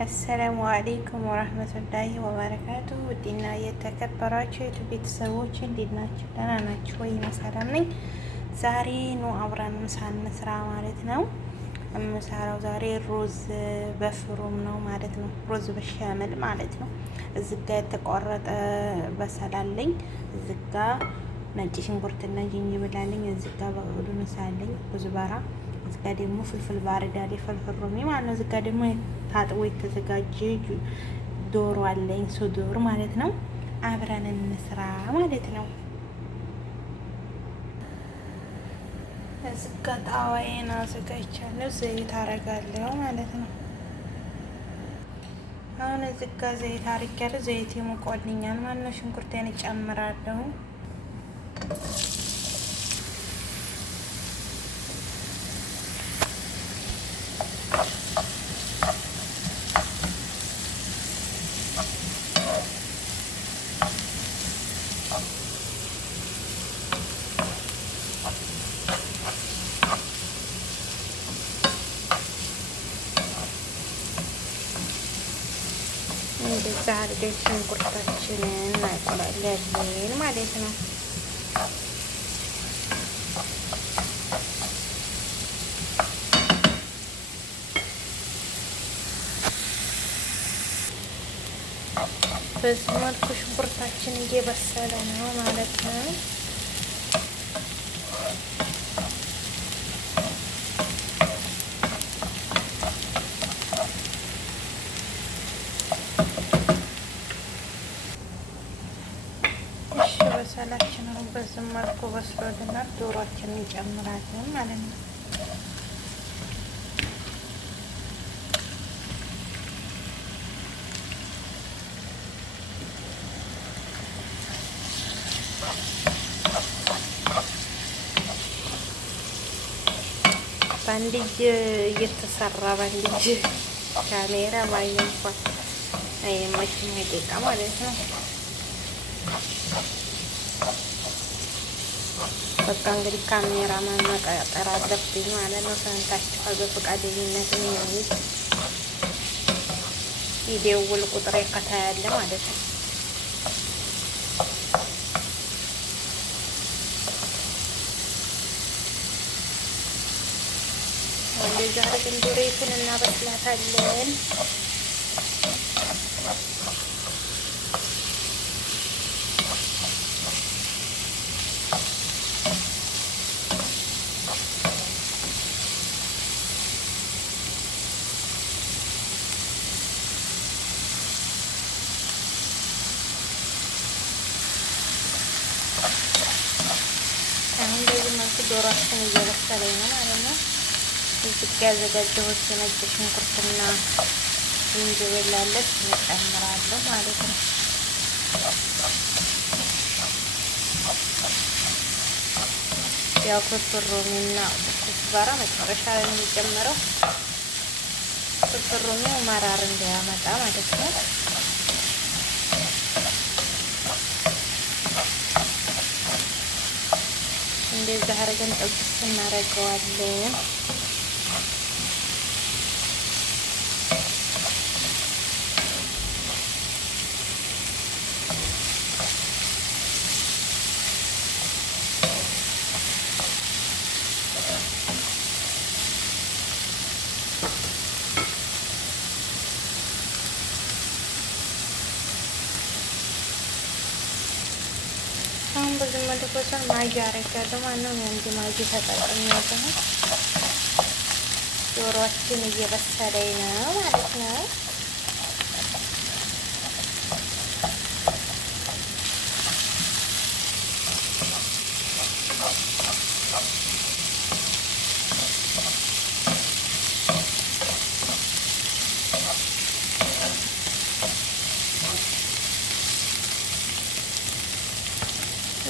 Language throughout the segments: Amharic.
አሰላሙ አለይኩም ወራህመቱላሂ ወበረካቱ። ውድና የተከበራችሁ የቱ ቤተሰቦች እንዴት ናችሁ? ደህና ናችሁ ወይ? ሰላም ነኝ። ዛሬ ነው አብረን ምሳ እንስራ ማለት ነው። የምሰራው ዛሬ ሩዝ በፍሩም ነው ማለት ነው። ሩዝ በሻመል ማለት ነው። እዚህ ጋ የተቆረጠ በሰል አለኝ። እዚህ ጋ ነጭ ሽንኩርትና ዝንጅብል አለኝ። እዚህ ጋ በቅዱንስ አለኝ፣ ኩዝበራ። እዚህ ጋ ደግሞ ፍልፍል ባርድ አለ፣ ፍልፍል ሮሚ ማለት ነው። እዚህ ጋ ደግሞ ታጥቦ የተዘጋጀ ዶሮ አለኝ፣ ሱዱር ማለት ነው። አብረን እንስራ ማለት ነው። እዚህ ጋ ጣዋዬን አዘጋጅቻለሁ፣ ዘይት አረጋለሁ ማለት ነው። አሁን እዚህ ጋ ዘይት አርጊያለሁ፣ ዘይት ይሞቆልኛል ማለት ነው። ሽንኩርቴን እጨምራለሁ። እንደዛ አድርገን ሽንኩርታችንን እናቆላለን ማለት ነው። በዚህ መልኩ ሽንኩርታችን እየበሰለ ነው ማለት ነው። በሰላችን ነው። በዚህ መልኩ በስሎልናል። ዶሮአችንን እንጨምራለን ማለት ነው። በአንድ እጅ እየተሰራ በአንድ እጅ ካሜራ ማየ እንኳን አይመችም ደቂቃ ማለት ነው። በቃ እንግዲህ ካሜራ መቀጠር አለብኝ ማለት ነው። ሰምታችኋል። በፈቃደኝነት ነው ይደውል ቁጥሬ ከታያለ ማለት ነው። እንደዚህ አድርገን ዶሮይቱን እናበስላታለን። አሁን በዚህ መልኩ ዶሮአችን እየበሰለኝ ነው ማለት ነው። እዚህ ጋ ያዘጋጀሁት ነጭ ሽንኩርትና ዝንጅብል አለ፣ እጨምራለሁ ማለት ነው። ያው ፍልፍል ሮሚና ኩዝበራ መጨረሻ ላይ ነው የሚጨምረው። ፍልፍል ሮሚው መራር እንዲያመጣ ማለት ነው። እንደዚህ አድርገን ጥብስ እናደርገዋለን። አሁን በዚህ መልኩ ማጂ አረጋለሁ ማለት ነው። አንድ ማጂ ተጠቅሜያለሁ። ዶሮአችን እየበሰለኝ ነው ማለት ነው።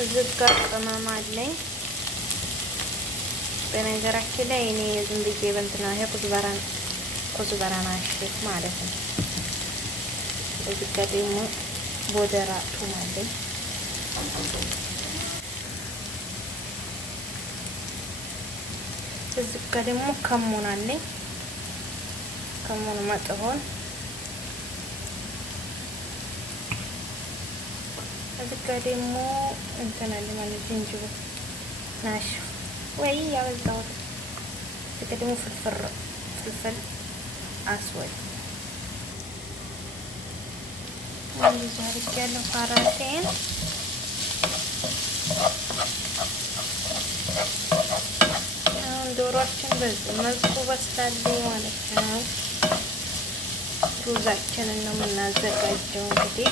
እዚህ ጋር ቅመም አለኝ። በነገራችን ላይ እኔ ዝም ብዬ በእንትና ይሄ ኩዝበራ ናሽት ማለት ነው። እዚህ ጋር ደግሞ ቦደራ ቱም አለኝ። እዚህ ጋር ደግሞ ከሙን አለኝ። ከሙን መጥሆን እዚህ ጋር ደግሞ እንትን አለ ማለት ዝንጅብል ናሽ ወይ ያበዛሁት። እዚህ ጋር ደግሞ ፍልፍል አስወድ እንደዚህ አድርጌያለሁ። ፓራቴን አሁን ዶሮአችን በዚህ መልኩ በስላለኝ ማለት ነው። ሩዛችንን ነው የምናዘጋጀው እንግዲህ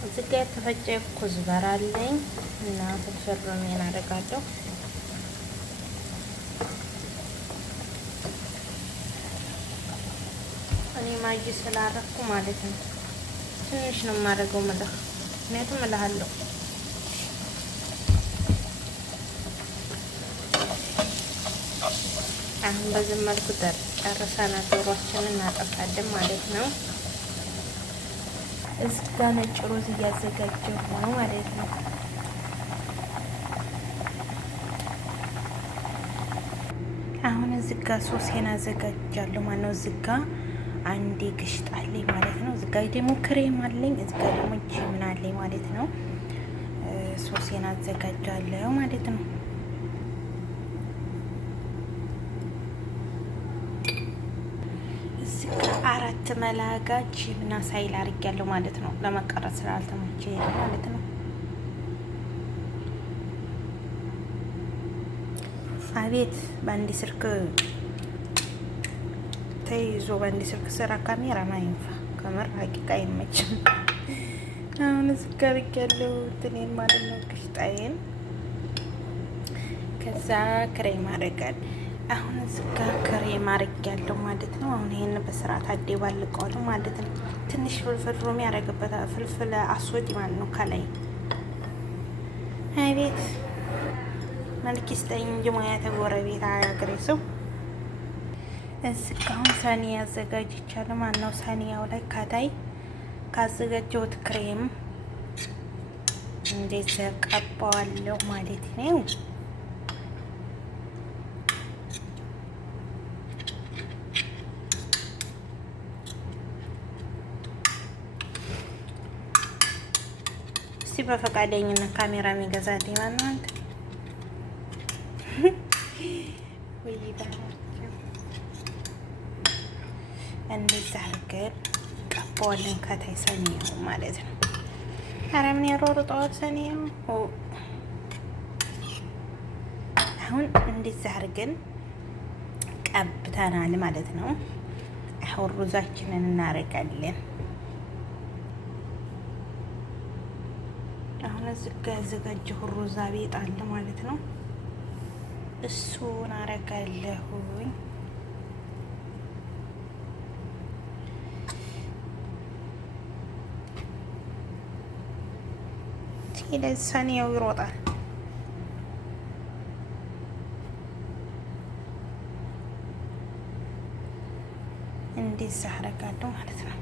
እዚህ ጋር የተፈጨ ኩዝበራ አለኝ እና ፍልፍል ሮሜን አደርጋለሁ። እኔ ማጂ ስላረኩ ማለት ነው ትንሽ ነው የማደርገው ምልህ፣ ምክንያቱም እልሃለሁ አሁን በዚህ መልኩ ጨርሰናል። ዶሮአችንን እናጠፋለን ማለት ነው። እዚህ ጋር ነጭ ሩዝ እያዘጋጀሁ ነው ማለት ነው። አሁን እዚህ ጋር ሶሴን አዘጋጃለሁ ማለት ነው። እዚህ ጋር አንዴ ግሽጣ አለኝ ማለት ነው። እዚህ ጋር ደግሞ ክሬም አለኝ። እዚህ ጋር ደግሞ ጅምን አለኝ ማለት ነው። ሶሴን አዘጋጃለሁ ማለት ነው። እዚህ ጋር 4 መላጋ ጅብና ሳይል አድርጊያለሁ ማለት ነው። ለመቀረጽ ስላልተመቸ ማለት ነው። አቤት በአንድ ስልክ ተይዞ በአንድ ስልክ ስራ ካሜራ ማይንፋ ከምር ሀቂቃ አይመችም። አሁን እዚህ ጋር አድርጊያለሁ እንትኔን ማለት ነው ግሽጣዬን። ከዛ ክሬም አደርጋለሁ። አሁን እዚህ ጋር ክሬም አድርጊያለሁ ማለት ነው። አሁን ይሄን በስርዓት አደባልቀዋለሁ ማለት ነው። ትንሽ ፍልፍል ሮሚ ያደርግበታል፣ ፍልፍል አስወድ ማለት ነው ከላይ። አቤት መልክ ይስጠኝ እንጂ ሙያ ተጎረቤት አያግሬ ሰው። እዚህ ጋር አሁን ሳኒ አዘጋጅቻለሁ ማለት ነው። ሳኒያው ላይ ከታይ ካዘጋጀሁት ክሬም እንደዚህ ቀባዋለሁ ማለት ነው። እስቲ በፈቃደኝነት ካሜራ የሚገዛልኝ ማን ነው? አንተ ወይ ባላችሁ እንደዛ አድርገን ቀባዋለን ከታይ ሰኒያው ማለት ነው። ኧረ ምን ያሯሩጠዋል ሰኒያው። አሁን እንደዛ አድርገን ቀብተናል ማለት ነው። አሁን ሩዛችንን እናደርጋለን። አሁን እዚህ ጋር ያዘጋጀሁ ሩዝ ቤት አለ ማለት ነው። እሱን አረጋለሁኝ። ስለዚህ ሰኒያው ይሮጣል። እንደዛ አረጋለሁ ማለት ነው።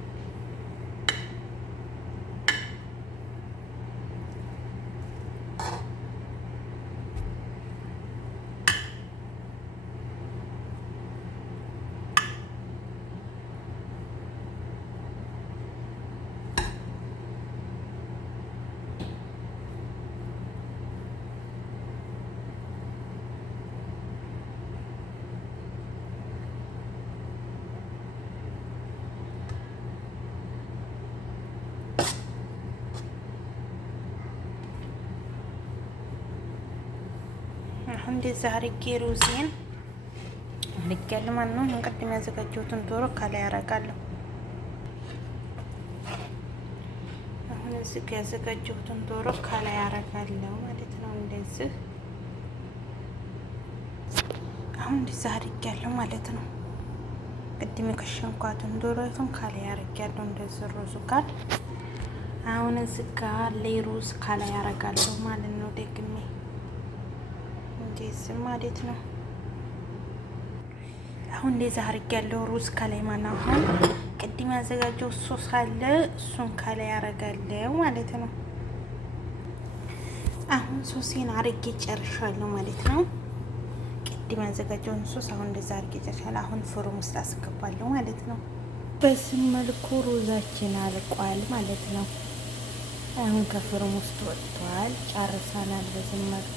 አሁን እንደዛ አድርጌ ሩዜን ልቀል ማለት ነው። ቅድም ያዘጋጀሁትን ዶሮ ከላይ አደርጋለሁ። አሁን እዚህ ጋር ያዘጋጀሁትን ዶሮ ከላይ አደርጋለሁ ማለት ነው። እንደዚህ አሁን እንደዛ አድርጌያለሁ ማለት ነው። ቅድም የከሸንኳትን ዶሮቱን ከላይ አደርጋለሁ። እንደዚህ ሩዙ ጋር አሁን እዚህ ጋር ሩዝ ከላይ አደርጋለሁ ማለት ነው። ደግሜ እንደዚህ ማለት ነው። አሁን እንደዛ አድርጌያለሁ ሩዝ ከላይ ማለት ነው። አሁን ቅድም ያዘጋጀው ሶስ አለ እሱን ከላይ አደርጋለሁ ማለት ነው። አሁን ሶሴን አድርጌ ጨርሻለሁ ማለት ነው። ቅድም ያዘጋጀውን ሶስ አሁን እንደዛ አድርጌ ጨርሻለሁ። አሁን ፍሩን ውስጥ አስገባለሁ ማለት ነው። በዚህ መልኩ ሩዛችን አልቋል ማለት ነው። አሁን ከፍሩም ውስጥ ወጥቷል። ጨርሰናል በዚህ መልኩ